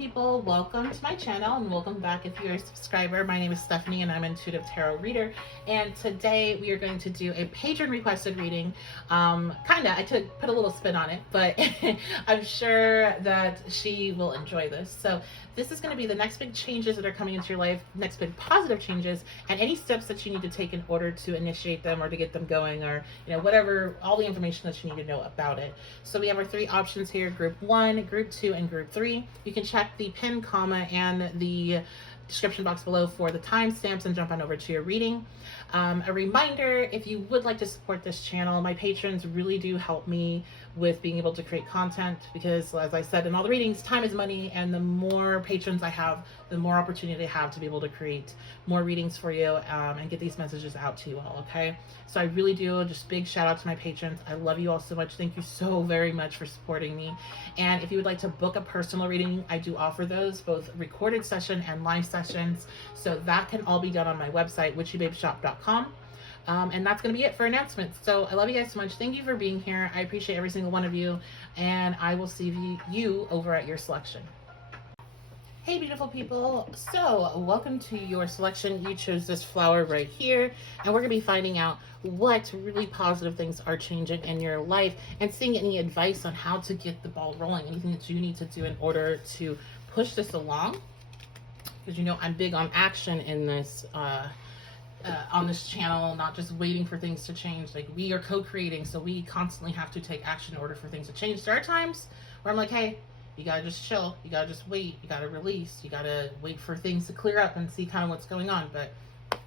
people, welcome to my channel and welcome back if you're a subscriber. My name is Stephanie and I'm an intuitive tarot reader, and today we are going to do a patron requested reading. I put a little spin on it, but I'm sure that she will enjoy this. So this is going to be the next big changes that are coming into your life, next big positive changes, and any steps that you need to take in order to initiate them or to get them going, or whatever, all the information that you need to know about it. So we have our three options here: group 1, group 2, and group 3. You can check the pin, comma, and the description box below for the timestamps and jump on over to your reading. A reminder, if you would like to support this channel, my patrons really do help me with being able to create content, because as I said in all the readings, time is money, and the more patrons I have, the more opportunity I have to be able to create more readings for you and get these messages out to you all, okay? So I really do, just big shout out to my patrons. I love you all so much. Thank you so very much for supporting me. And if you would like to book a personal reading, I do offer those, both recorded session and live sessions. So that can all be done on my website, witchybabeshop.com. And that's going to be it for announcements. So I love you guys so much. Thank you for being here. I appreciate every single one of you. And I will see you over at your selection. Hey beautiful people, so welcome to your selection. You chose this flower right here, and we're going to be finding out what really positive things are changing in your life and seeing any advice on how to get the ball rolling, anything that you need to do in order to push this along, because I'm big on action in this on this channel, not just waiting for things to change. Like, we are co-creating, so we constantly have to take action in order for things to change. There are times where I'm like, hey, you gotta just chill, you gotta just wait, you gotta release, you gotta wait for things to clear up and see kind of what's going on. But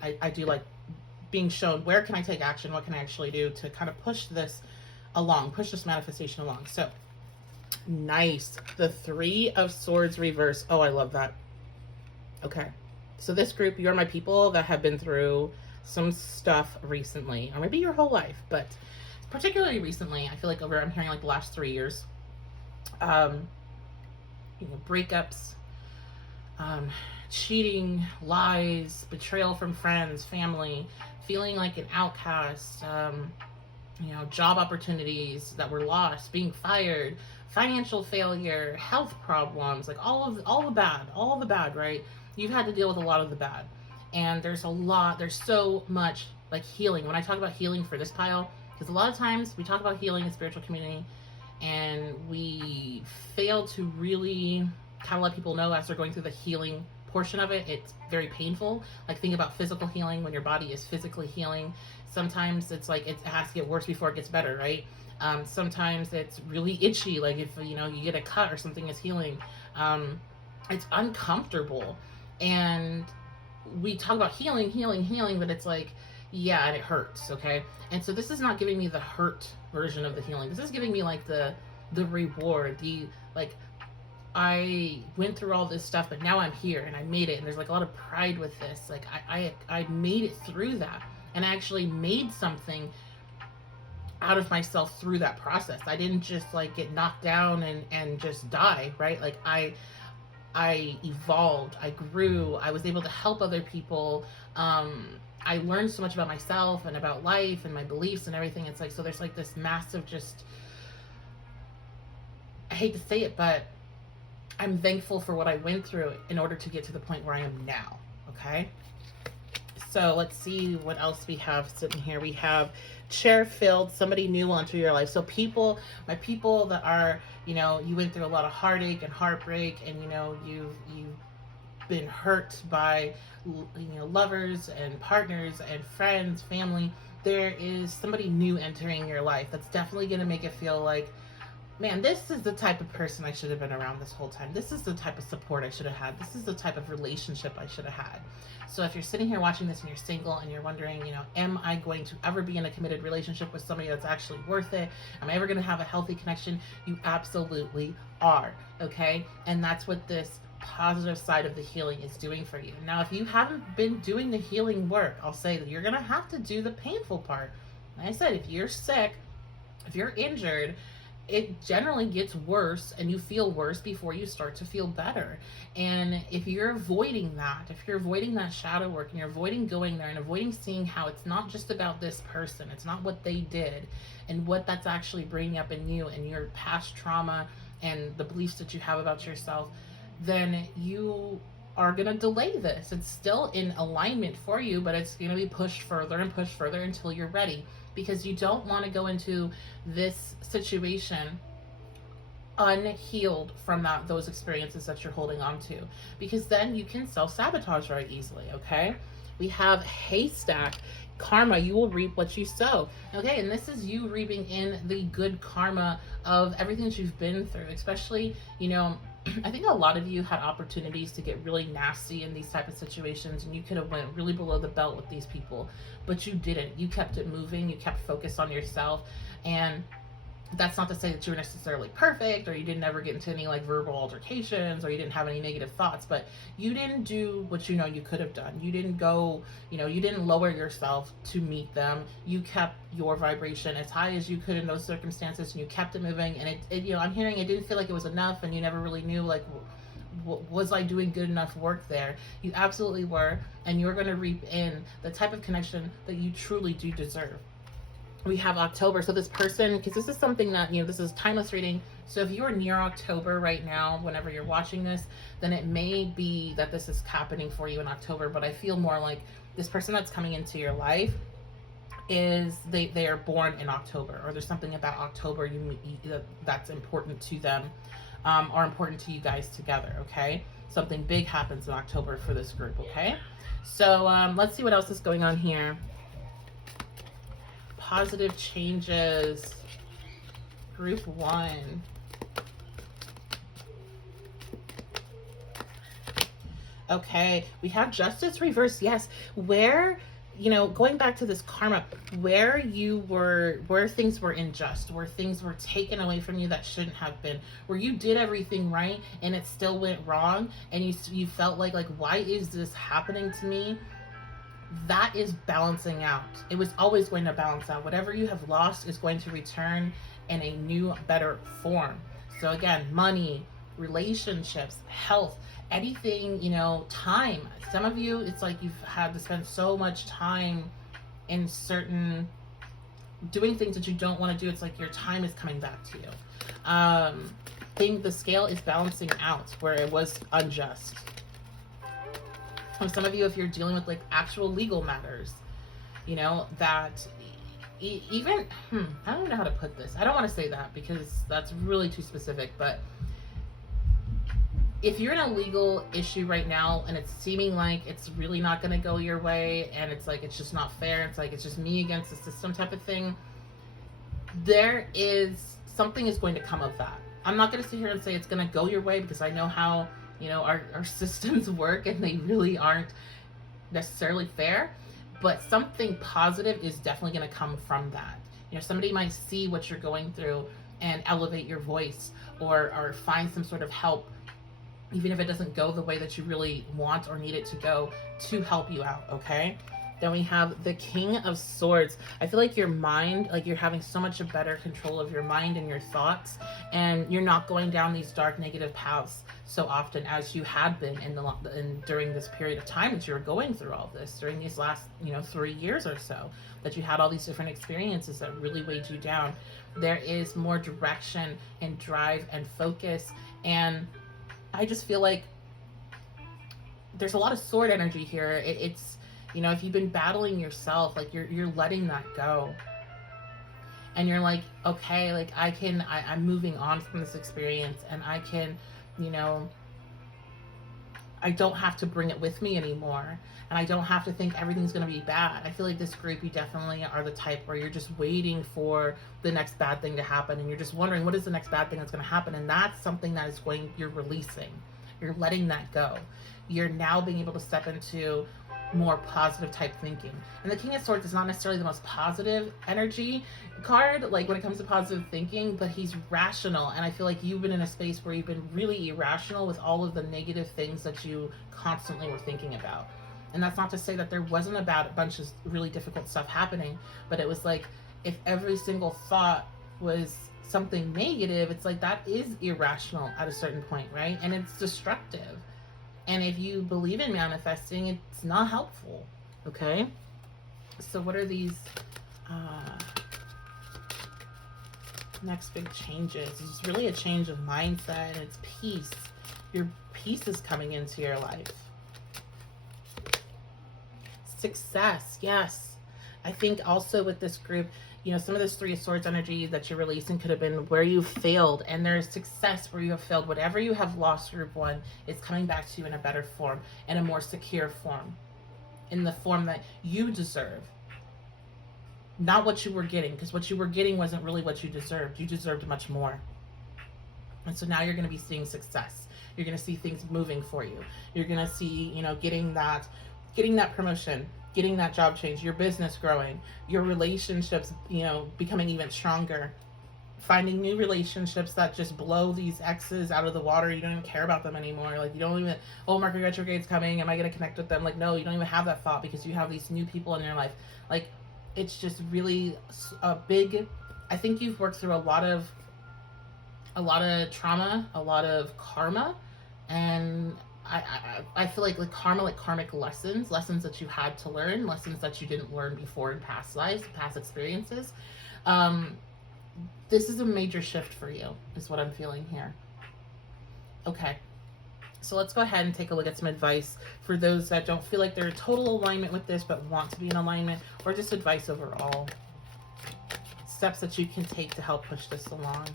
I do like being shown where can I take action, what can I actually do to kind of push this along, push this manifestation along. So nice, the 3 of Swords reverse. Oh, I love that. Okay, so this group, you're my people that have been through some stuff recently, or maybe your whole life, but particularly recently. I feel like I'm hearing like the last 3 years. Breakups, cheating, lies, betrayal from friends, family, feeling like an outcast, job opportunities that were lost, being fired, financial failure, health problems, like all the bad, right? You've had to deal with a lot of the bad. And there's so much like healing. When I talk about healing for this pile, because a lot of times we talk about healing in spiritual community, and we fail to really kind of let people know as they're going through the healing portion of it. It's very painful. Like, think about physical healing. When your body is physically healing, sometimes it's like it has to get worse before it gets better, right? Sometimes it's really itchy, like if you get a cut or something is healing. It's uncomfortable, and we talk about healing, but it's like, yeah, and it hurts, okay? And so this is not giving me the hurt version of the healing. This is giving me like the reward, I went through all this stuff, but now I'm here and I made it. And there's like a lot of pride with this. Like, I made it through that, and I actually made something out of myself through that process. I didn't just like get knocked down and just die, right? Like, I evolved, I grew, I was able to help other people. I learned so much about myself and about life and my beliefs and everything. It's like, so there's like this massive, just, I hate to say it, but I'm thankful for what I went through in order to get to the point where I am now, okay? So let's see what else we have sitting here. We have chair filled, somebody new onto your life. So people, my people that are, you went through a lot of heartache and heartbreak, and you've been hurt by lovers and partners and friends, family. There is somebody new entering your life that's definitely going to make it feel like, man, this is the type of person I should have been around this whole time. This is the type of support I should have had. This is the type of relationship I should have had. So if you're sitting here watching this and you're single and you're wondering, am I going to ever be in a committed relationship with somebody that's actually worth it? Am I ever going to have a healthy connection? You absolutely are, okay? And that's what this positive side of the healing is doing for you. Now, if you haven't been doing the healing work, I'll say that you're going to have to do the painful part. Like I said, if you're sick, if you're injured, it generally gets worse, and you feel worse before you start to feel better. And if you're avoiding that shadow work, and you're avoiding going there and avoiding seeing how it's not just about this person, it's not what they did and what that's actually bringing up in you and your past trauma and the beliefs that you have about yourself, then you are going to delay this. It's still in alignment for you, but it's going to be pushed further and pushed further until you're ready, because you don't want to go into this situation unhealed from those experiences that you're holding on to, because then you can self-sabotage very easily. Okay, we have haystack. Karma, you will reap what you sow. Okay, and this is you reaping in the good karma of everything that you've been through, especially, you know, I think a lot of you had opportunities to get really nasty in these type of situations, and you could have went really below the belt with these people, but you didn't. You kept it moving. You kept focused on yourself. And that's not to say that you were necessarily perfect, or you didn't ever get into any like verbal altercations, or you didn't have any negative thoughts, but you didn't do what you know you could have done. You didn't go, you know, you didn't lower yourself to meet them. You kept your vibration as high as you could in those circumstances, and you kept it moving. And it you know, I'm hearing it didn't feel like it was enough, and you never really knew like, was I doing good enough work there? You absolutely were, and you're going to reap in the type of connection that you truly do deserve. We have October. So this person, because this is something that, you know, this is timeless reading. So if you are near October right now, whenever you're watching this, then it may be that this is happening for you in October. But I feel more like this person that's coming into your life is they are born in October, or there's something about October that's important to them, or important to you guys together. Okay, something big happens in October for this group. Okay, so let's see what else is going on here. Positive changes. Group 1. Okay, we have justice reverse. Yes, where, you know, going back to this karma, where things were unjust, where things were taken away from you that shouldn't have been, where you did everything right and it still went wrong, and you felt like why is this happening to me? That is balancing out. It was always going to balance out. Whatever you have lost is going to return in a new, better form. So again, money, relationships, health, anything, you know, time. Some of you, it's like you've had to spend so much time in certain, doing things that you don't want to do. It's like your time is coming back to you. The scale is balancing out where it was unjust. Some of you, if you're dealing with like actual legal matters, you know, that even, I don't know how to put this. I don't want to say that because that's really too specific, but if you're in a legal issue right now and it's seeming like it's really not going to go your way, and it's like, it's just not fair, it's like, it's just me against the system type of thing, something is going to come of that. I'm not going to sit here and say it's going to go your way, because I know how, you know, our systems work, and they really aren't necessarily fair, but something positive is definitely going to come from that. You know, somebody might see what you're going through and elevate your voice, or find some sort of help, even if it doesn't go the way that you really want or need it to go, to help you out. Okay, then we have the King of Swords. I feel like your mind, like you're having so much better control of your mind and your thoughts, and you're not going down these dark negative paths so often as you had been during this period of time that you were going through all this, during these last, you know, 3 years or so, that you had all these different experiences that really weighed you down. There is more direction and drive and focus, and I just feel like there's a lot of sword energy here. It's, you know, if you've been battling yourself, like you're letting that go, and you're like, okay, like I'm moving on from this experience, and I can, you know, I don't have to bring it with me anymore, and I don't have to think everything's going to be bad. I feel like this group, you definitely are the type where you're just waiting for the next bad thing to happen, and you're just wondering, what is the next bad thing that's going to happen? And that's something that you're releasing. You're letting that go. You're now being able to step into more positive type thinking. And the King of Swords is not necessarily the most positive energy card, like when it comes to positive thinking, but he's rational. And I feel like you've been in a space where you've been really irrational with all of the negative things that you constantly were thinking about. And that's not to say that there wasn't a bunch of really difficult stuff happening, but it was like, if every single thought was something negative, it's like that is irrational at a certain point, right? And it's destructive. And if you believe in manifesting, it's not helpful. Okay, so what are these next big changes? It's really a change of mindset, and it's peace. Your peace is coming into your life. Success, yes. I think also with this group, you know, some of this Three of Swords energy that you're releasing could have been where you failed, and there's success where you have failed. Whatever you have lost, group one, is coming back to you in a better form, in a more secure form, in the form that you deserve. Not what you were getting, because what you were getting wasn't really what you deserved. You deserved much more. And so now you're going to be seeing success. You're going to see things moving for you. You're going to see, you know, getting that promotion, getting that job change, your business growing, your relationships, you know, becoming even stronger, finding new relationships that just blow these exes out of the water. You don't even care about them anymore. Like, you don't even, oh, Mercury retrograde's coming, am I going to connect with them? Like, no, you don't even have that thought, because you have these new people in your life. Like, it's just really a big, I think you've worked through a lot of trauma, a lot of karma, and I feel like karma, like karmic lessons that you had to learn, lessons that you didn't learn before in past lives, past experiences. This is a major shift for you, is what I'm feeling here. Okay, so let's go ahead and take a look at some advice for those that don't feel like they're in total alignment with this, but want to be in alignment, or just advice overall. Steps that you can take to help push this along.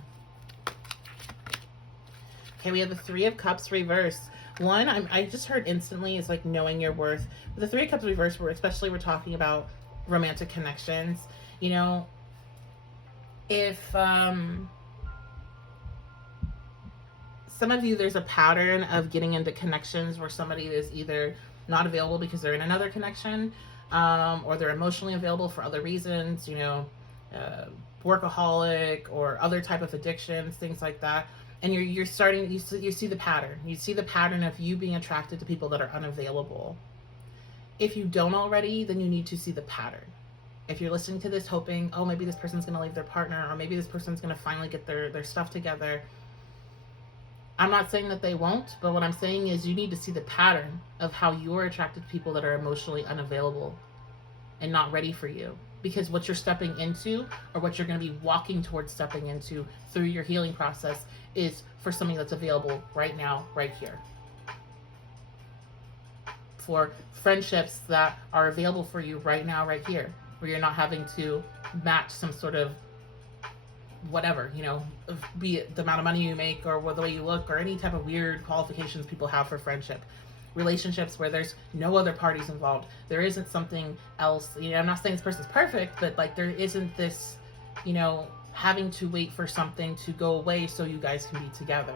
Okay, we have the Three of Cups reverse. One, I just heard instantly is like knowing your worth. But the Three of Cups reverse, especially we're talking about romantic connections. You know, if some of you, there's a pattern of getting into connections where somebody is either not available because they're in another connection, or they're emotionally available for other reasons, you know, workaholic or other type of addictions, things like that. And you're starting, you see the pattern. You see the pattern of you being attracted to people that are unavailable. If you don't already, then you need to see the pattern. If you're listening to this hoping, oh, maybe this person's going to leave their partner, or maybe this person's going to finally get their stuff together. I'm not saying that they won't, but what I'm saying is you need to see the pattern of how you're attracted to people that are emotionally unavailable and not ready for you. Because what you're stepping into, or what you're going to be walking towards stepping into through your healing process, is for something that's available right now, right here. For friendships that are available for you right now, right here, where you're not having to match some sort of whatever, you know, be it the amount of money you make, or the way you look, or any type of weird qualifications people have for friendship. Relationships where there's no other parties involved. There isn't something else. You know, I'm not saying this person's perfect, but like there isn't this, you know, having to wait for something to go away so you guys can be together.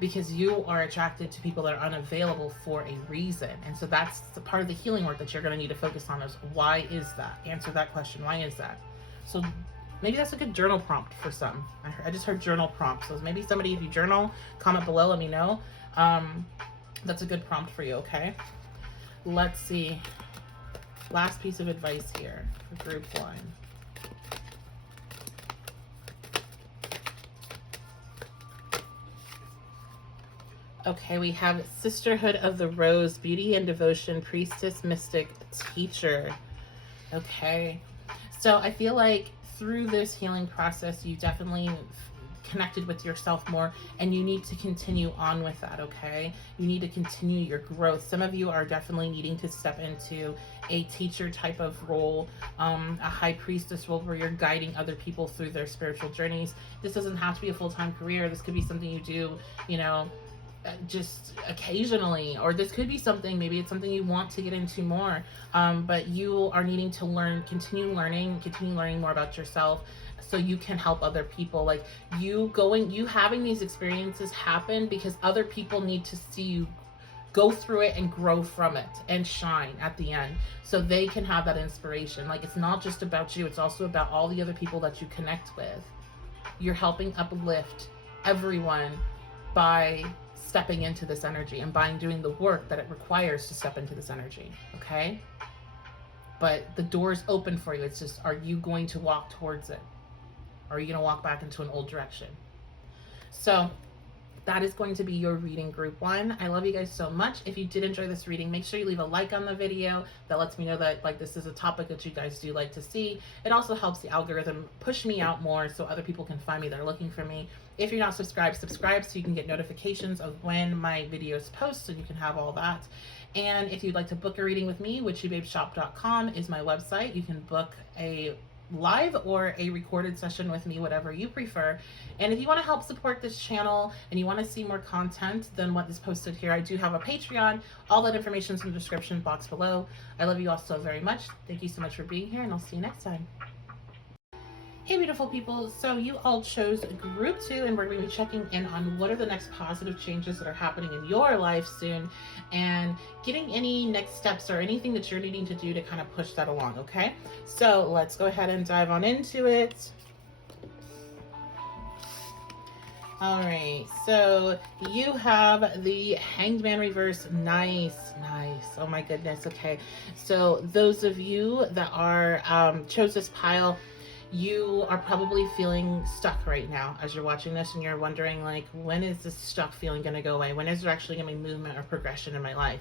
Because you are attracted to people that are unavailable for a reason. And so that's the part of the healing work that you're going to need to focus on, is why is that? Answer that question. Why is that? So maybe that's a good journal prompt for some. I just heard journal prompt. So maybe somebody, if you journal, comment below, let me know. That's a good prompt for you, okay? Let's see. Last piece of advice here for group one. Okay, we have Sisterhood of the Rose, Beauty and Devotion, Priestess, Mystic, Teacher. Okay, so I feel like through this healing process, you definitely connected with yourself more, and you need to continue on with that. Okay, you need to continue your growth. Some of you are definitely needing to step into a teacher type of role, a high priestess role, where you're guiding other people through their spiritual journeys. This doesn't have to be a full-time career. This could be something you do, you know, just occasionally, or this could be something, maybe it's something you want to get into more, but you are needing to learn, continue learning more about yourself, so you can help other people. Like you having these experiences happen because other people need to see you go through it and grow from it and shine at the end, so they can have that inspiration. Like, it's not just about you, it's also about all the other people that you connect with. You're helping uplift everyone by stepping into this energy and by doing the work that it requires to step into this energy, okay? But the door is open for you. It's just, are you going to walk towards it? Or are you going to walk back into an old direction? So that is going to be your reading group 1. I love you guys so much. If you did enjoy this reading, make sure you leave a like on the video. That lets me know that like this is a topic that you guys do like to see. It also helps the algorithm push me out more so other people can find me that are looking for me. If you're not subscribed, subscribe so you can get notifications of when my videos post, so you can have all that. And if you'd like to book a reading with me, witchybabeshop.com is my website. You can book a live or a recorded session with me, whatever you prefer. And if you want to help support this channel and you want to see more content than what is posted here, I do have a Patreon. All that information is in the description box below. I love you all so very much. Thank you so much for being here, and I'll see you next time. Hey beautiful people, so you all chose group 2, and we're going to be checking in on what are the next positive changes that are happening in your life soon, and getting any next steps or anything that you're needing to do to kind of push that along, okay? So let's go ahead and dive on into it. All right, so you have the Hanged Man reverse. Nice. Oh my goodness. Okay, so those of you that are chose this pile, you are probably feeling stuck right now as you're watching this, and you're wondering like, when is this stuck feeling going to go away? When is there actually going to be movement or progression in my life?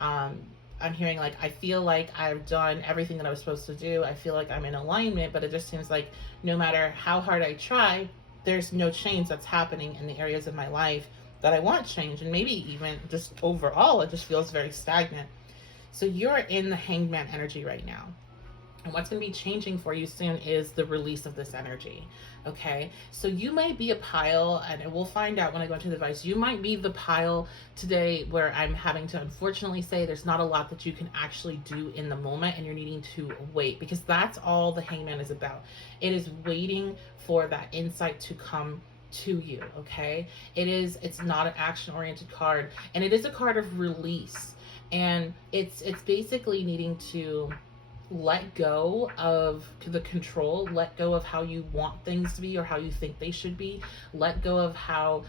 I'm hearing like, I feel like I've done everything that I was supposed to do. I feel like I'm in alignment, but it just seems like no matter how hard I try, there's no change that's happening in the areas of my life that I want change. And maybe even just overall, it just feels very stagnant. So you're in the Hanged Man energy right now. And what's going to be changing for you soon is the release of this energy, okay? So you might be a pile, and we'll find out when I go into the advice, you might be the pile today where I'm having to unfortunately say there's not a lot that you can actually do in the moment, and you're needing to wait, because that's all the Hangman is about. It is waiting for that insight to come to you, okay? It's not an action-oriented card, and it is a card of release, and it's basically needing to let go of the control, let go of how you want things to be or how you think they should be, let go of how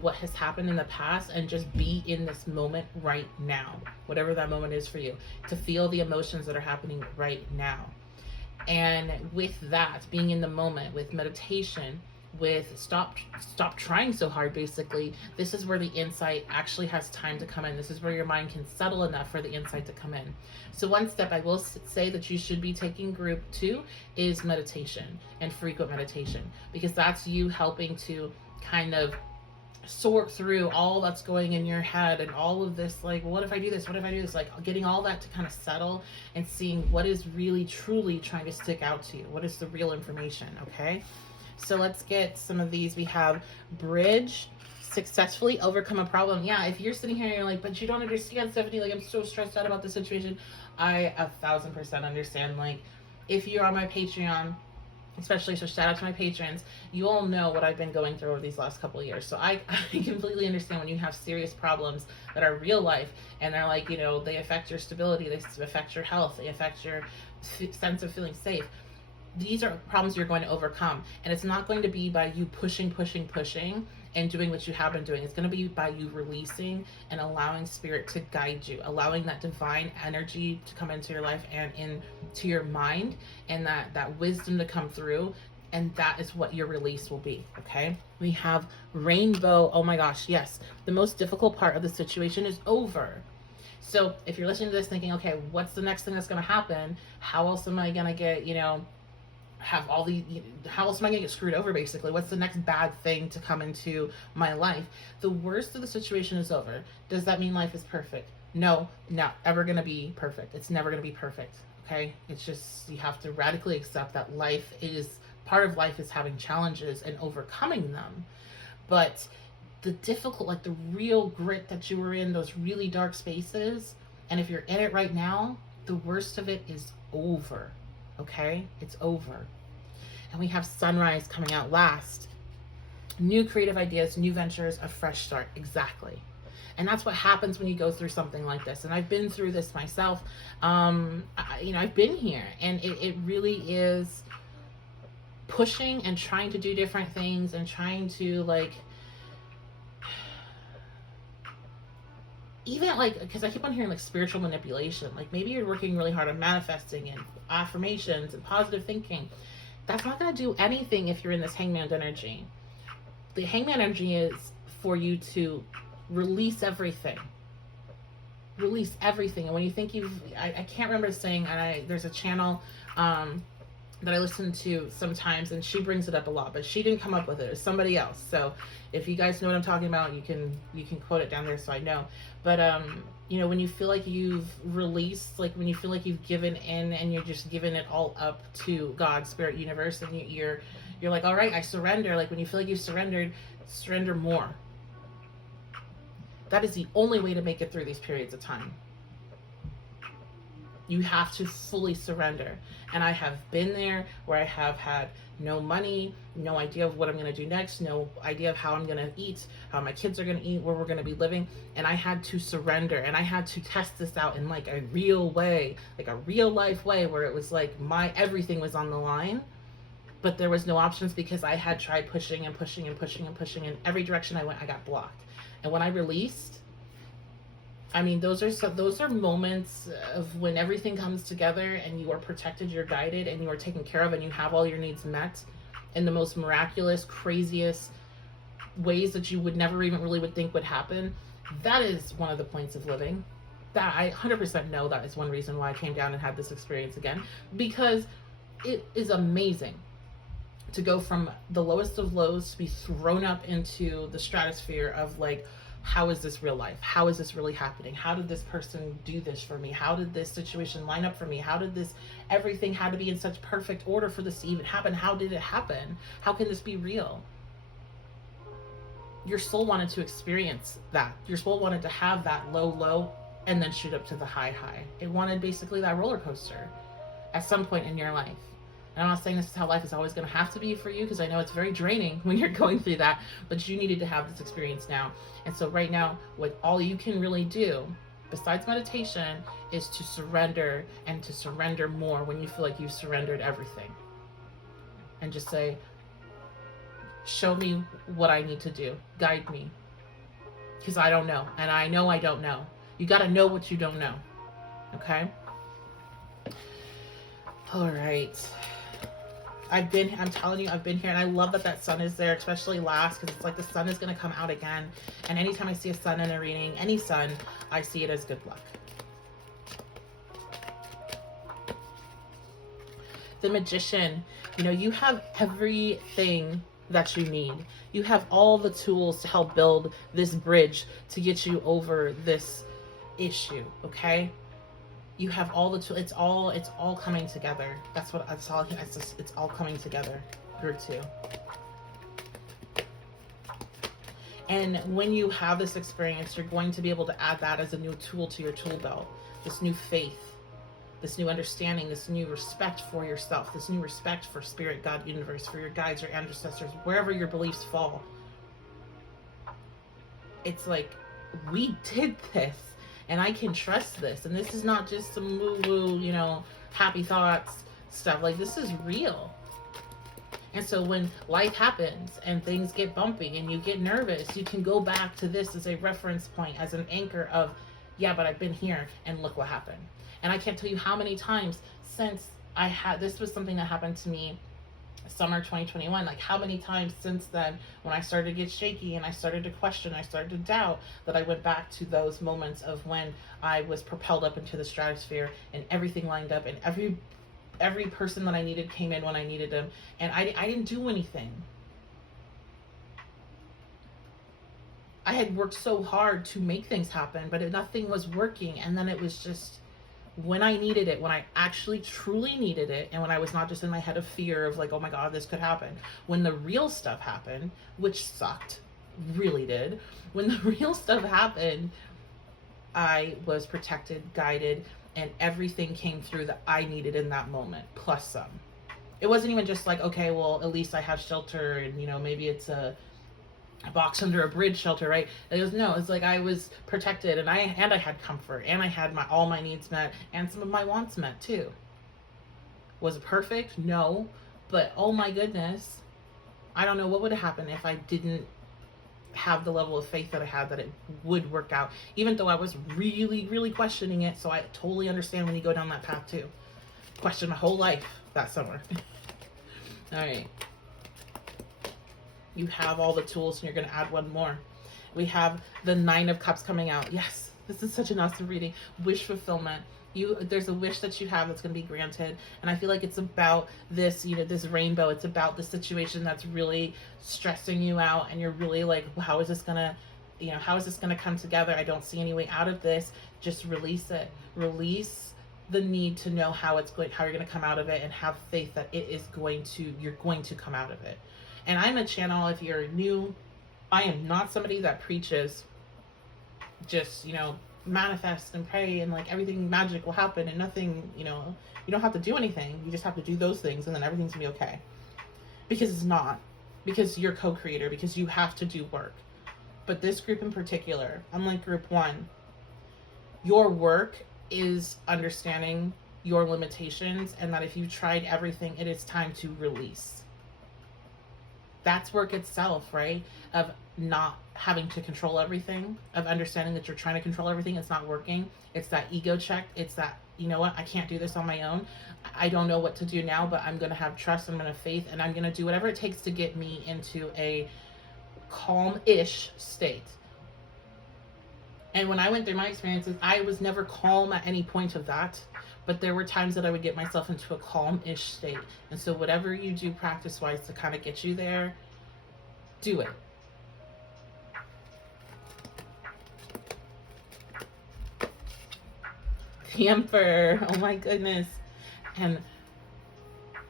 what has happened in the past, and just be in this moment right now, whatever that moment is for you, to feel the emotions that are happening right now. And with that, being in the moment, with meditation, with stop trying so hard, basically, this is where the insight actually has time to come in. This is where your mind can settle enough for the insight to come in. So one step I will say that you should be taking group 2 is meditation, and frequent meditation, because that's you helping to kind of sort through all that's going in your head and all of this, like, what if I do this, what if I do this, like getting all that to kind of settle and seeing what is really truly trying to stick out to you, what is the real information, okay? So let's get some of these. We have bridge, successfully overcome a problem. Yeah, if you're sitting here and you're like, but you don't understand, Stephanie, like I'm so stressed out about the situation, I 1000% understand. Like, if you're on my Patreon, especially, so shout out to my patrons, you all know what I've been going through over these last couple of years. So I completely understand when you have serious problems that are real life, and they're like, they affect your stability, they affect your health, they affect your sense of feeling safe. These are problems you're going to overcome, and it's not going to be by you pushing and doing what you have been doing. It's going to be by you releasing and allowing spirit to guide you, allowing that divine energy to come into your life and into your mind, and that wisdom to come through, and that is what your release will be, okay? We have rainbow. Oh my gosh, yes. The most difficult part of the situation is over. So if you're listening to this thinking, okay, what's the next thing that's going to happen? How else am I going to get, how else am I gonna get screwed over, basically? What's the next bad thing to come into my life? The worst of the situation is over. Does that mean life is perfect? No, not ever gonna be perfect. It's never gonna be perfect, okay? It's just, you have to radically accept that part of life is having challenges and overcoming them. But the difficult, like the real grit that you were in, those really dark spaces, and if you're in it right now, the worst of it is over. Okay, it's over. And we have sunrise coming out last. New creative ideas, new ventures, a fresh start. Exactly. And that's what happens when you go through something like this. And I've been through this myself. I've been here, and it really is pushing and trying to do different things and trying to even because I keep on hearing spiritual manipulation, maybe you're working really hard on manifesting and affirmations and positive thinking. That's not going to do anything if you're in this hangman energy. The hangman energy is for you to release everything. Release everything. And when you think I can't remember saying, and there's a channel that I listen to sometimes, and she brings it up a lot, but she didn't come up with it. It's somebody else. So if you guys know what I'm talking about, you can quote it down there so I know. But you know, when you feel like you've released, like when you feel like you've given in and you're just giving it all up to God, Spirit, Universe, and you're like, all right, I surrender. Like when you feel like you've surrendered, surrender more. That is the only way to make it through these periods of time. You have to fully surrender. And I have been there where I have had no money, no idea of what I'm going to do next, no idea of how I'm going to eat, how my kids are going to eat, where we're going to be living. And I had to surrender, and I had to test this out in like a real way, like a real life way, where it was like everything was on the line, but there was no options because I had tried pushing and pushing and pushing and pushing. In every direction I went, I got blocked. And when I released, I mean, those are moments of when everything comes together and you are protected, you're guided, and you are taken care of, and you have all your needs met in the most miraculous, craziest ways that you would never even really would think would happen. That is one of the points of living. That I 100% know that is one reason why I came down and had this experience again, because it is amazing to go from the lowest of lows to be thrown up into the stratosphere of like, how is this real life? How is this really happening? How did this person do this for me? How did this situation line up for me? How did everything had to be in such perfect order for this to even happen? How did it happen? How can this be real? Your soul wanted to experience that. Your soul wanted to have that low and then shoot up to the high. It wanted basically that roller coaster at some point in your life. And I'm not saying this is how life is always going to have to be for you, because I know it's very draining when you're going through that, but you needed to have this experience now. And so right now, what all you can really do, besides meditation, is to surrender, and to surrender more when you feel like you've surrendered everything. And just say, show me what I need to do. Guide me. Because I don't know. And I know I don't know. You got to know what you don't know. Okay? All right. I'm telling you, I've been here, and I love that sun is there, especially last, because it's like the sun is going to come out again. And anytime I see a sun in a reading, any sun, I see it as good luck. The Magician, you know, you have everything that you need. You have all the tools to help build this bridge to get you over this issue, okay? You have all the tools. It's all coming together. It's all coming together. Group 2. And when you have this experience, you're going to be able to add that as a new tool to your tool belt. This new faith, this new understanding, this new respect for yourself, this new respect for Spirit, God, Universe, for your guides, your ancestors, wherever your beliefs fall. It's like, we did this. And I can trust this. And this is not just some woo-woo, you know, happy thoughts stuff. Like, this is real. And so when life happens and things get bumpy and you get nervous, you can go back to this as a reference point, as an anchor of, yeah, but I've been here and look what happened. And I can't tell you how many times since this was something that happened to me summer 2021, like how many times since then, when I started to get shaky and I started to question, I started to doubt, that I went back to those moments of when I was propelled up into the stratosphere and everything lined up, and every person that I needed came in when I needed them, and I didn't do anything. I had worked so hard to make things happen, but nothing was working. And then it was just, when I needed it, when I actually truly needed it, and when I was not just in my head of fear of like, oh my God, this could happen. When the real stuff happened, which sucked, really did. When the real stuff happened, I was protected, guided, and everything came through that I needed in that moment, plus some. It wasn't even just like, okay, well, at least I have shelter, and you know, maybe it's a box under a bridge shelter, right? It's like I was protected, and I had comfort, and I had all my needs met, and some of my wants met too. Was it perfect? No, but oh my goodness, I don't know what would have happened if I didn't have the level of faith that I had that it would work out, even though I was really, really questioning it. So I totally understand when you go down that path too. Questioned my whole life that summer. All right. You have all the tools, and you're going to add one more. We have the Nine of Cups coming out. Yes, this is such an awesome reading. Wish fulfillment. There's a wish that you have that's going to be granted, and I feel like it's about this, this rainbow. It's about the situation that's really stressing you out, and you're really like, well, how is this going to, how is this going to come together? I don't see any way out of this. Just release it. Release the need to know how you're going to come out of it, and have faith that you're going to come out of it. And I'm a channel, if you're new, I am not somebody that preaches just, manifest and pray and like everything magic will happen and nothing, you don't have to do anything. You just have to do those things and then everything's gonna be okay. Because it's not. Because you're co-creator, because you have to do work. But this group in particular, unlike group 1, your work is understanding your limitations, and that if you tried everything, it is time to release. That's work itself, right? Of not having to control everything, of understanding that you're trying to control everything. It's not working. It's that ego check. It's that, you know what? I can't do this on my own. I don't know what to do now, but I'm going to have trust. I'm going to have faith, and I'm going to do whatever it takes to get me into a calm-ish state. And when I went through my experiences, I was never calm at any point of that. But there were times that I would get myself into a calm-ish state. And so whatever you do practice-wise to kind of get you there, do it. The Emperor. Oh my goodness. And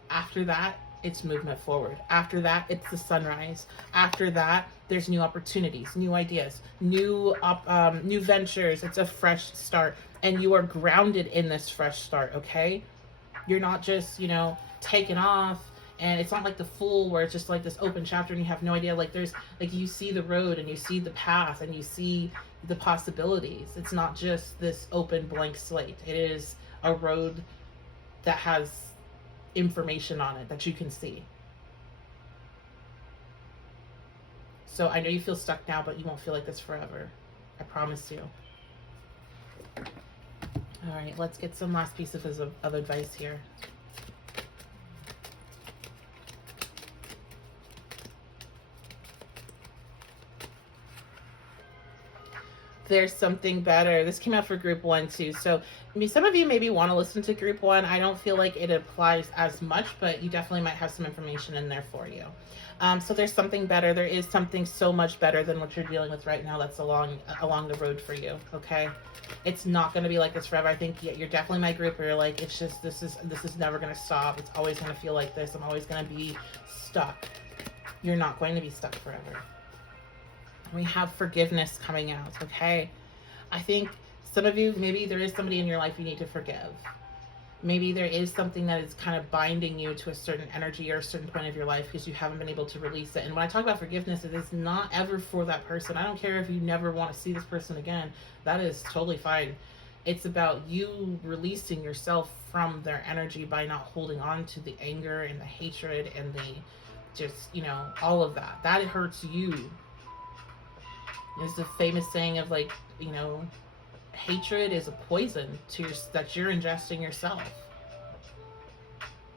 after that, it's movement forward. After that, it's the sunrise. After that, there's new opportunities, new ideas, new ventures. It's a fresh start. And you are grounded in this fresh start, okay? You're not just, taken off, and it's not like the Fool where it's just like this open chapter and you have no idea. Like there's, like you see the road and you see the path and you see the possibilities. It's not just this open blank slate. It is a road that has information on it that you can see. So I know you feel stuck now, but you won't feel like this forever. I promise you. All right, let's get some last pieces of advice here. There's something better. This came out for group 1 too. So some of you maybe want to listen to group 1. I don't feel like it applies as much, but you definitely might have some information in there for you. So there's something better. There is something so much better than what you're dealing with right now that's along the road for you, okay? It's not going to be like this forever. I think you're definitely my group where you're like, it's just, this is never going to stop. It's always going to feel like this. I'm always going to be stuck. You're not going to be stuck forever. We have forgiveness coming out, okay? I think some of you, maybe there is somebody in your life you need to forgive. Maybe there is something that is kind of binding you to a certain energy or a certain point of your life because you haven't been able to release it. And when I talk about forgiveness, it is not ever for that person. I don't care if you never want to see this person again. That is totally fine. It's about you releasing yourself from their energy by not holding on to the anger and the hatred and the just, all of that. That hurts you. There's the famous saying of like, hatred is a poison that you're ingesting yourself.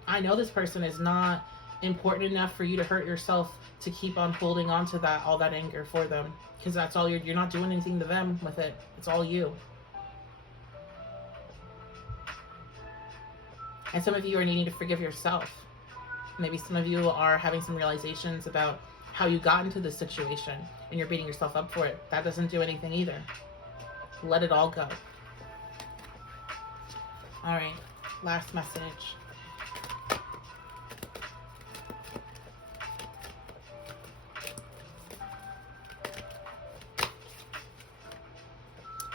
I know this person is not important enough for you to hurt yourself to keep on holding on to all that anger for them, because that's all you're not doing anything to them with it. It's all you. And some of you are needing to forgive yourself. Maybe some of you are having some realizations about how you got into this situation and you're beating yourself up for it. That doesn't do anything either. Let it all go. All right, last message.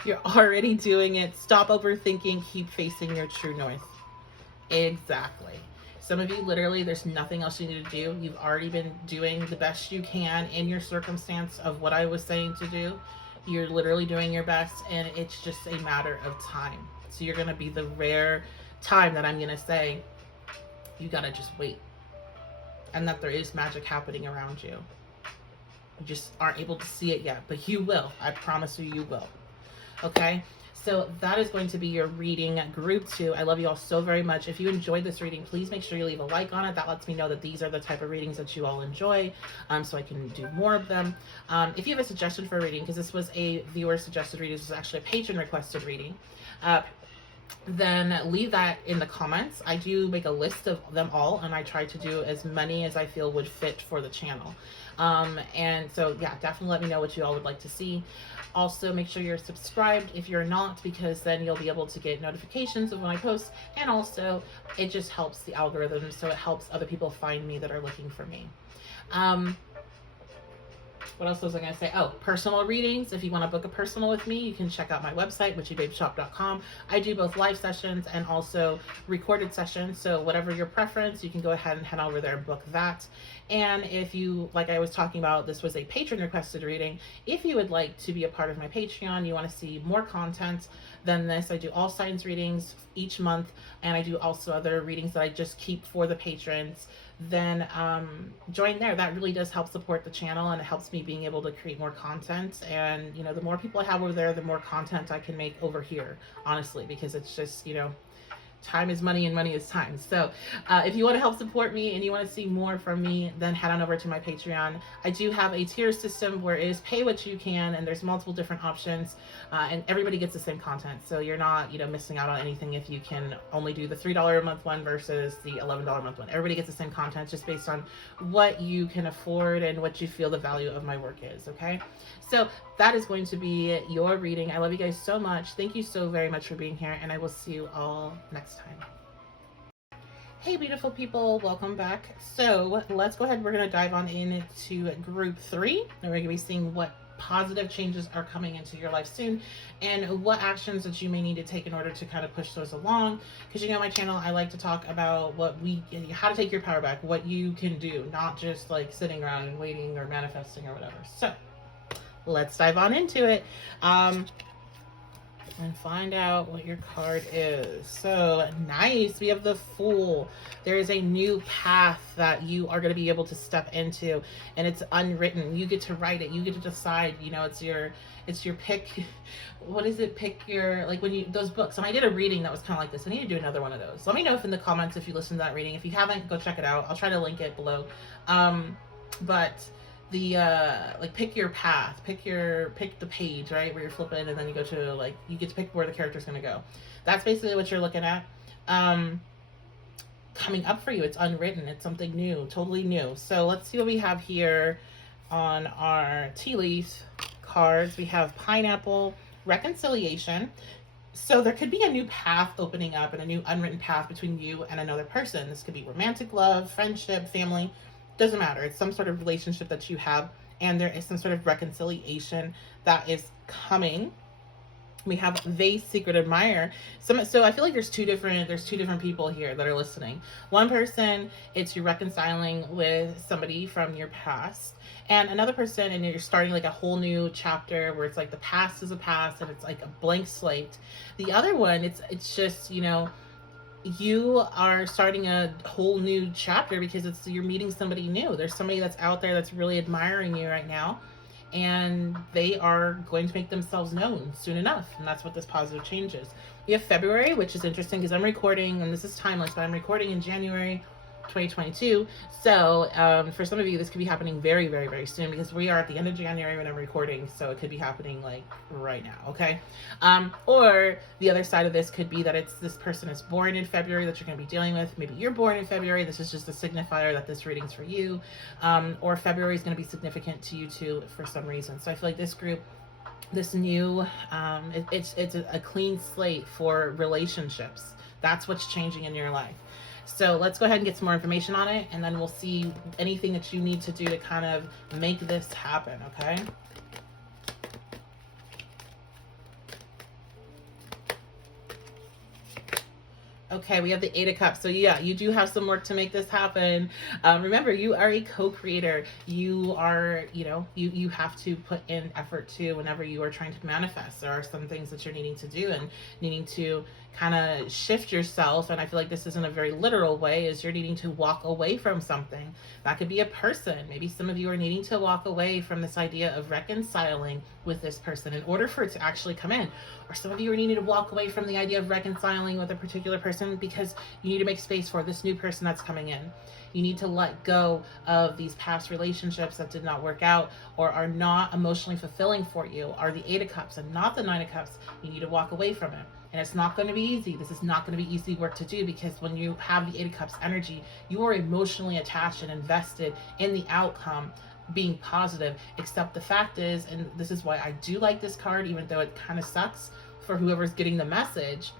You're already doing it. Stop overthinking. Keep facing your true north. Exactly. Some of you, literally, there's nothing else you need to do. You've already been doing the best you can in your circumstance of what I was saying to do. You're literally doing your best, and it's just a matter of time. So you're going to be the rare time that I'm going to say, you got to just wait. And that there is magic happening around you. You just aren't able to see it yet, but you will. I promise you, you will. Okay? So that is going to be your reading group 2. I love you all so very much. If you enjoyed this reading, please make sure you leave a like on it. That lets me know that these are the type of readings that you all enjoy, so I can do more of them. If you have a suggestion for a reading, because this was a viewer suggested reading, this was actually a patron requested reading, then leave that in the comments. I do make a list of them all, and I try to do as many as I feel would fit for the channel. And so yeah, definitely let me know what you all would like to see. Also, make sure you're subscribed if you're not, because then you'll be able to get notifications of when I post, and also it just helps the algorithm, so it helps other people find me that are looking for me. What else was I going to say? Oh, personal readings. If you want to book a personal with me, you can check out my website, witchybabeshop.com. I do both live sessions and also recorded sessions. So whatever your preference, you can go ahead and head over there and book that. And if you, like I was talking about, this was a patron requested reading. If you would like to be a part of my Patreon, you want to see more content than this, I do all signs readings each month, and I do also other readings that I just keep for the patrons. Then join there. That really does help support the channel, and it helps me being able to create more content. And you know, the more people I have over there, the more content I can make over here, honestly, because it's just, you know, time is money and money is time. So if you want to help support me and you want to see more from me, then head on over to my Patreon. I do have a tier system where it is pay what you can, and there's multiple different options, and everybody gets the same content. So you're not, you know, missing out on anything if you can only do the $3 a month one versus the $11 a month one. Everybody gets the same content, just based on what you can afford and what you feel the value of my work is. Okay, so that is going to be your reading. I love you guys so much. Thank you so very much for being here, and I will see you all next time. Hey beautiful people, welcome back. So let's go ahead, we're going to dive on into group 3, and we're going to be seeing what positive changes are coming into your life soon, and what actions that you may need to take in order to kind of push those along. Because you know, my channel, I like to talk about how to take your power back, what you can do, not just like sitting around and waiting or manifesting or whatever. So let's dive on into it. And find out what your card is. So nice, we have the Fool. There is a new path that you are going to be able to step into, and it's unwritten. You get to write it, you get to decide. You know, it's your pick. What is it? Pick your, like when you, those books. And I did a reading that was kind of like this. I need to do another one of those. Let me know if in the comments if you listened to that reading. If you haven't, go check it out. I'll try to link it below. But the like, pick your path, pick the page, right, where you're flipping, and then you go to, like, you get to pick where the character's going to go. That's basically what you're looking at coming up for you. It's unwritten, it's something new, totally new. So let's see what we have here on our tea leaf cards. We have Pineapple, Reconciliation. So there could be a new path opening up, and a new unwritten path between you and another person. This could be romantic love, friendship, family. Doesn't matter. It's some sort of relationship that you have, and there is some sort of reconciliation that is coming. We have Vase, Secret Admirer. So I feel like there's two different people here that are listening. One person, it's you reconciling with somebody from your past, and another person, and you're starting like a whole new chapter where it's like the past is a past and it's like a blank slate. The other one, it's just, you know, you are starting a whole new chapter because you're meeting somebody new. There's somebody that's out there that's really admiring you right now, and they are going to make themselves known soon enough. And that's what this positive change is. We have February, which is interesting because I'm recording, and this is timeless, but I'm recording in January 2022. So for some of you, this could be happening very, very, very soon, because we are at the end of January when I'm recording. So it could be happening like right now. Okay. Or the other side of this could be that this person is born in February that you're going to be dealing with. Maybe you're born in February. This is just a signifier that this reading's for you. Or February is going to be significant to you too for some reason. So I feel like this group, this new, it's a clean slate for relationships. That's what's changing in your life. So let's go ahead and get some more information on it, and then we'll see anything that you need to do to kind of make this happen, okay? Okay, we have the Eight of Cups. So yeah, you do have some work to make this happen. Remember, you are a co-creator. You are, you have to put in effort too whenever you are trying to manifest. There are some things that you're needing to do and needing to kind of shift yourself. And I feel like this isn't a very literal way, is you're needing to walk away from something. That could be a person. Maybe some of you are needing to walk away from this idea of reconciling with this person in order for it to actually come in. Or some of you are needing to walk away from the idea of reconciling with a particular person because you need to make space for this new person that's coming in. You need to let go of these past relationships that did not work out or are not emotionally fulfilling for you, are the Eight of Cups and not the Nine of Cups. You need to walk away from it. And it's not going to be easy. This is not going to be easy work to do, because when you have the Eight of Cups energy, you are emotionally attached and invested in the outcome being positive. Except the fact is, and this is why I do like this card, even though it kind of sucks for whoever's getting the message,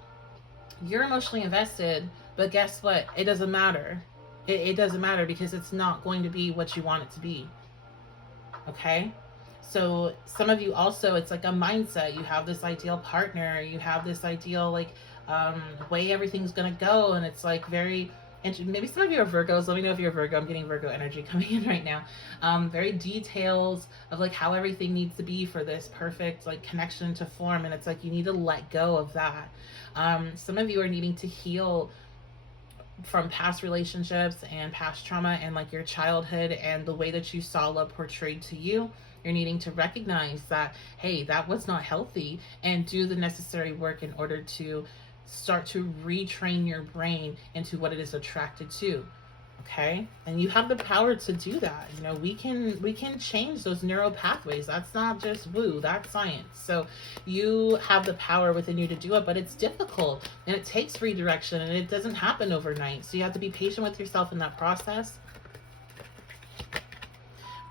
you're emotionally invested, but guess what? It doesn't matter. It doesn't matter, because it's not going to be what you want it to be. Okay? So some of you also, it's like a mindset. You have this ideal partner. You have this ideal, like, way everything's going to go. And it's like very, maybe some of you are Virgos. Let me know if you're a Virgo. I'm getting Virgo energy coming in right now. Very details of like how everything needs to be for this perfect like connection to form. And it's like you need to let go of that. Some of you are needing to heal from past relationships and past trauma and like your childhood and the way that you saw love portrayed to you. You're needing to recognize that, hey, that was not healthy, and do the necessary work in order to start to retrain your brain into what it is attracted to. Okay? And you have the power to do that. We can change those neural pathways. That's not just woo, that's science. So you have the power within you to do it, but it's difficult and it takes redirection and it doesn't happen overnight. So you have to be patient with yourself in that process.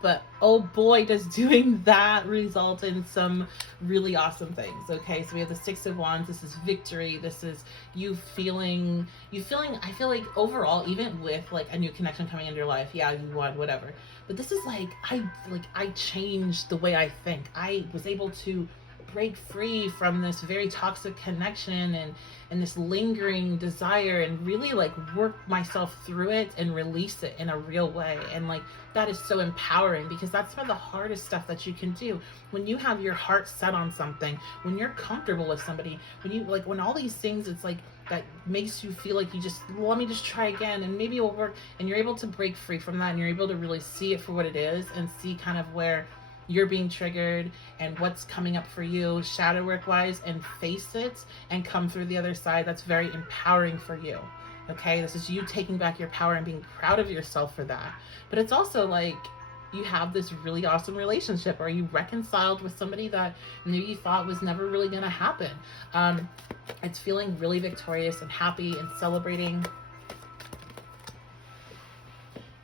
But oh boy, does doing that result in some really awesome things. Okay, so we have the Six of Wands. This is victory. This is you feeling, I feel like overall, even with like a new connection coming into your life, yeah, you won, whatever. But this is like I changed the way I think. I was able to break free from this very toxic connection and this lingering desire, and really like work myself through it and release it in a real way. And like that is so empowering, because that's some of the hardest stuff that you can do when you have your heart set on something, when you're comfortable with somebody, when all these things, it's like that makes you feel like you just, let me just try again and maybe it will work, and you're able to break free from that and you're able to really see it for what it is and see kind of where you're being triggered and what's coming up for you shadow work wise, and face it and come through the other side. That's very empowering for you. Okay, this is you taking back your power and being proud of yourself for that. But it's also like you have this really awesome relationship, or you reconciled with somebody that maybe you thought was never really going to happen. It's feeling really victorious and happy and celebrating.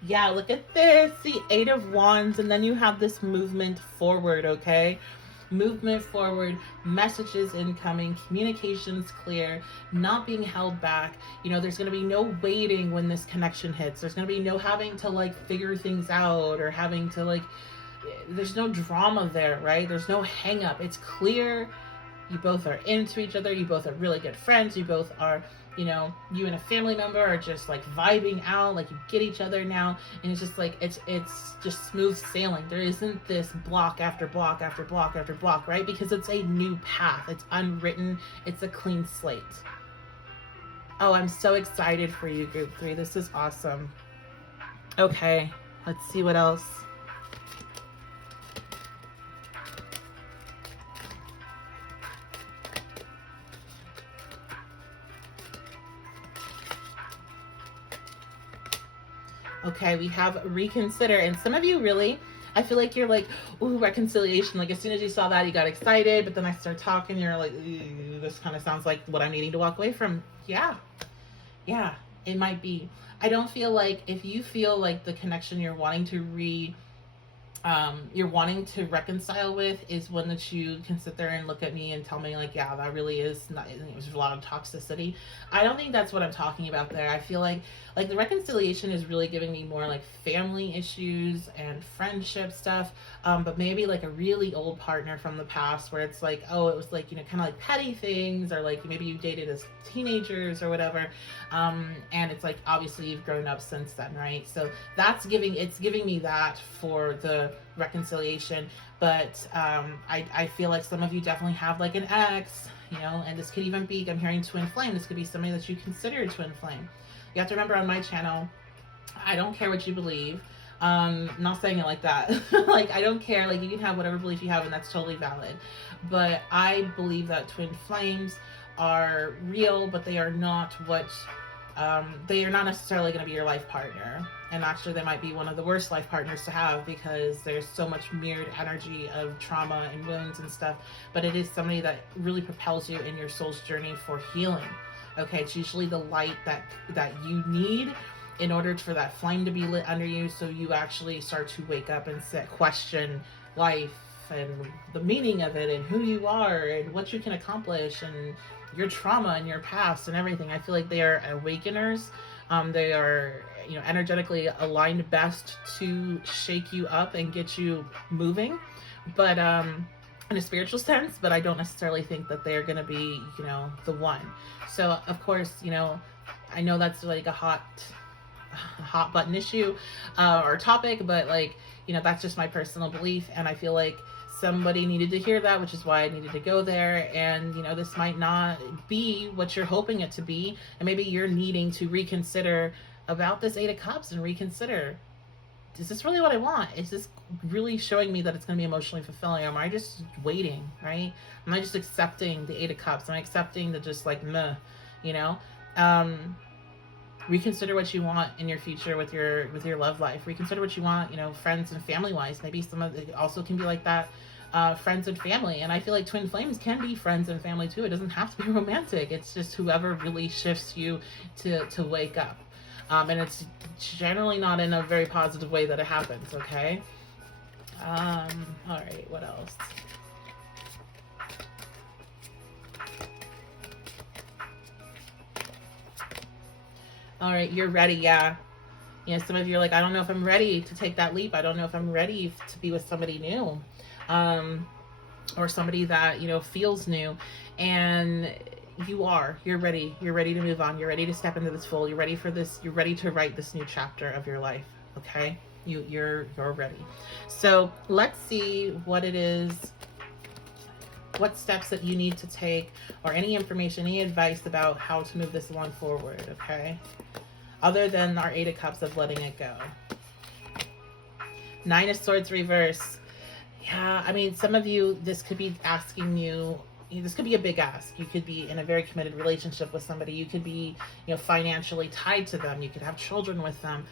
Yeah, look at this, the Eight of Wands, and then you have this movement forward, okay? Movement forward, messages incoming, communications clear, not being held back. There's going to be no waiting when this connection hits. There's going to be no having to like figure things out, or having to like, there's no drama there, right? There's no hang up. It's clear. You both are into each other. You both are really good friends. You both are, you and a family member are just like vibing out, like you get each other now, and it's just like it's just smooth sailing. There isn't this block after block after block after block, right? Because it's a new path. It's unwritten. It's a clean slate. Oh, I'm so excited for you, Group 3. This is awesome. Okay, let's see what else. Okay, we have reconsider. And some of you really, I feel like you're like, ooh, reconciliation. Like as soon as you saw that, you got excited. But then I start talking, you're like, this kind of sounds like what I'm needing to walk away from. Yeah, it might be. I don't feel like, if you feel like the connection you're wanting to you're wanting to reconcile with is one that you can sit there and look at me and tell me like, yeah, that really is not, there's a lot of toxicity. I don't think that's what I'm talking about there. I feel like the reconciliation is really giving me more like family issues and friendship stuff, but maybe like a really old partner from the past where it's like, oh, it was like, kind of like petty things, or like maybe you dated as teenagers or whatever, and it's like obviously you've grown up since then, right? So it's giving me that for the reconciliation. But I feel like some of you definitely have like an ex, and this could even be, I'm hearing twin flame, this could be somebody that you consider twin flame. You have to remember, on my channel, I don't care what you believe. Not saying it like that. Like, I don't care. Like, you can have whatever belief you have, and that's totally valid. But I believe that twin flames are real, but they are not they are not necessarily going to be your life partner. And actually, they might be one of the worst life partners to have, because there's so much mirrored energy of trauma and wounds and stuff. But it is somebody that really propels you in your soul's journey for healing. Okay, it's usually the light that you need in order for that flame to be lit under you, so you actually start to wake up and question life and the meaning of it and who you are and what you can accomplish and your trauma and your past and everything. I feel like they are awakeners. They are, energetically aligned best to shake you up and get you moving, but in a spiritual sense. But I don't necessarily think that they're going to be, the one. So of course, I know that's like a hot button issue or topic, but like, that's just my personal belief, and I feel like somebody needed to hear that, which is why I needed to go there. And this might not be what you're hoping it to be, and maybe you're needing to reconsider about this Eight of Cups and reconsider, is this really what I want? Is this really showing me that it's going to be emotionally fulfilling? Or am I just waiting, right? Am I just accepting the Eight of Cups? Am I accepting the just like, meh, reconsider what you want in your future with your love life. Reconsider what you want, friends and family wise. Maybe some of it also can be like that, friends and family. And I feel like twin flames can be friends and family too. It doesn't have to be romantic. It's just whoever really shifts you to wake up. And it's generally not in a very positive way that it happens, okay? All right, what else? All right, you're ready, yeah. Some of you are like, I don't know if I'm ready to take that leap. I don't know if I'm ready to be with somebody new, or somebody that, feels new. And you're ready. You're ready to move on. You're ready to step into this full. You're ready for this. You're ready to write this new chapter of your life, okay? You're ready. So let's see what it is, what steps that you need to take, or any information, any advice about how to move this along forward, okay? Other than our Eight of Cups of letting it go. Nine of Swords reverse. Yeah, I mean, some of you, this could be asking you, this could be a big ask. You could be in a very committed relationship with somebody. You could be, financially tied to them. You could have children with them.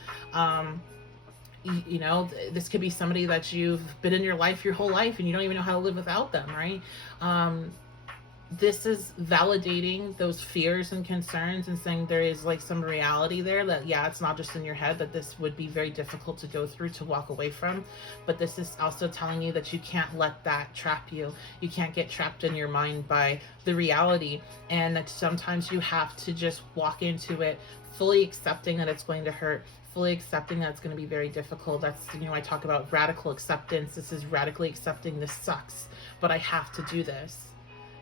This could be somebody that you've been in your life your whole life and you don't even know how to live without them, right? This is validating those fears and concerns and saying there is like some reality there that, yeah, it's not just in your head, that this would be very difficult to go through, to walk away from. But this is also telling you that you can't let that trap you. You can't get trapped in your mind by the reality, and that sometimes you have to just walk into it fully accepting that it's going to hurt, fully accepting that it's going to be very difficult. That's, I talk about radical acceptance. This is radically accepting this sucks, but I have to do this,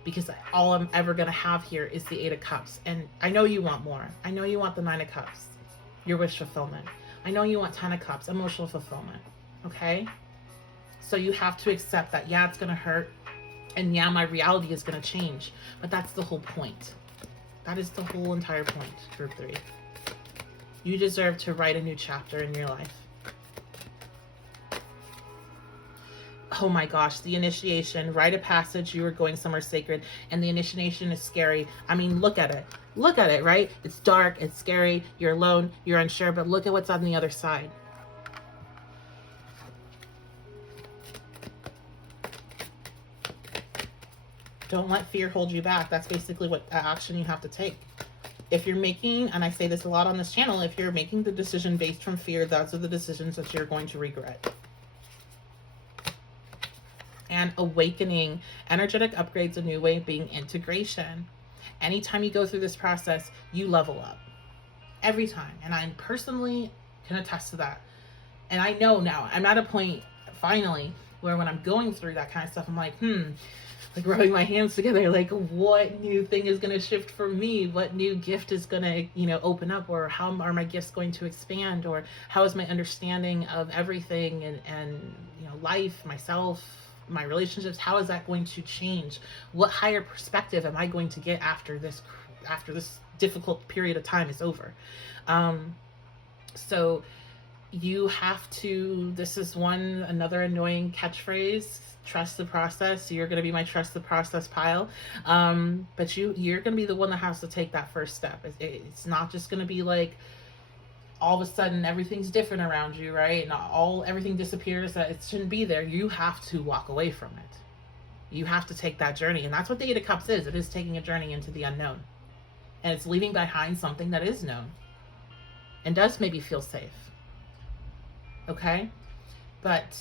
because all I'm ever going to have here is the Eight of Cups. And I know you want more. I know you want the Nine of Cups, your wish fulfillment. I know you want 10 of Cups, emotional fulfillment. Okay? So you have to accept that, yeah, it's going to hurt. And yeah, my reality is going to change. But that's the whole point. That is the whole entire point, Group 3. You deserve to write a new chapter in your life. Oh my gosh, the initiation, rite of passage, you are going somewhere sacred, and the initiation is scary. I mean, look at it. Look at it, right? It's dark, it's scary, you're alone, you're unsure, but look at what's on the other side. Don't let fear hold you back. That's basically what action you have to take. If you're making, and I say this a lot on this channel, if you're making the decision based from fear, those are the decisions that you're going to regret. and awakening, energetic upgrades, a new way of being, integration. Anytime you go through this process, you level up every time. And I personally can attest to that. And I know now I'm at a point finally where when I'm going through that kind of stuff, I'm like, like rubbing my hands together, like what new thing is going to shift for me? What new gift is going to, open up? Or how are my gifts going to expand? Or how is my understanding of everything and life, myself, my relationships, how is that going to change? What higher perspective am I going to get after this difficult period of time is over? So you have to, this is another annoying catchphrase, trust the process. You're going to be my trust the process pile. But you're going to be the one that has to take that first step. It's not just going to be like all of a sudden everything's different around you, right? And everything disappears, that it shouldn't be there. You have to walk away from it. You have to take that journey. And that's what the Eight of Cups is. It is taking a journey into the unknown. And it's leaving behind something that is known and does maybe feel safe. Okay? But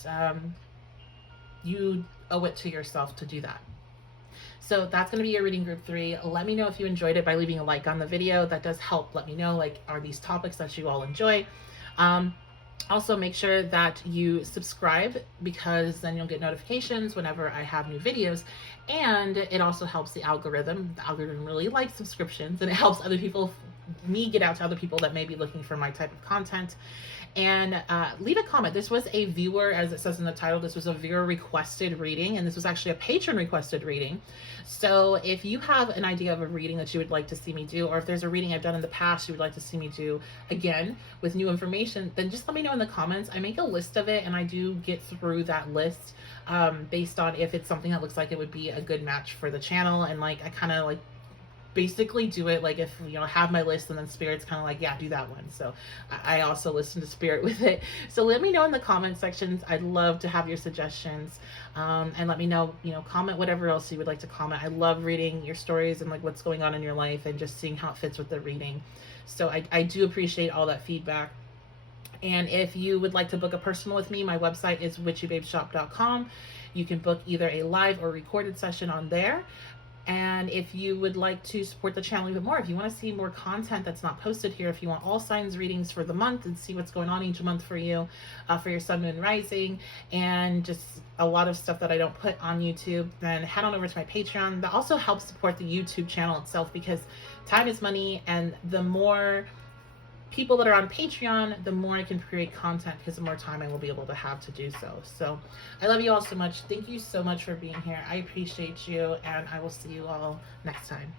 you owe it to yourself to do that. So that's going to be your reading group 3. Let me know if you enjoyed it by leaving a like on the video. That does help. Let me know, like, are these topics that you all enjoy? Also, make sure that you subscribe, because then you'll get notifications whenever I have new videos. And it also helps the algorithm. The algorithm really likes subscriptions, and it helps other people, me, get out to other people that may be looking for my type of content. And leave a comment. This was a viewer, as it says in the title, this was a viewer requested reading, and this was actually a patron requested reading. So if you have an idea of a reading that you would like to see me do, or if there's a reading I've done in the past you would like to see me do again with new information, then just let me know in the comments. I make a list of it, and I do get through that list based on if it's something that looks like it would be a good match for the channel. And like, I kind of like basically do it like, if have my list, and then Spirit's kind of like, yeah, do that one. So I also listen to Spirit with it. So let me know in the comment sections. I'd love to have your suggestions, and let me know, comment whatever else you would like to comment. I love reading your stories and like what's going on in your life, and just seeing how it fits with the reading. So I do appreciate all that feedback. And if you would like to book a personal with me, my website is witchybabeshop.com. You can book either a live or recorded session on there. And if you would like to support the channel even more, if you want to see more content that's not posted here, if you want all signs readings for the month and see what's going on each month for you, for your sun, moon, rising, and just a lot of stuff that I don't put on YouTube, then head on over to my Patreon. That also helps support the YouTube channel itself, because time is money, and the more people that are on Patreon, the more I can create content, because the more time I will be able to have to do so. So I love you all so much. Thank you so much for being here. I appreciate you, and I will see you all next time.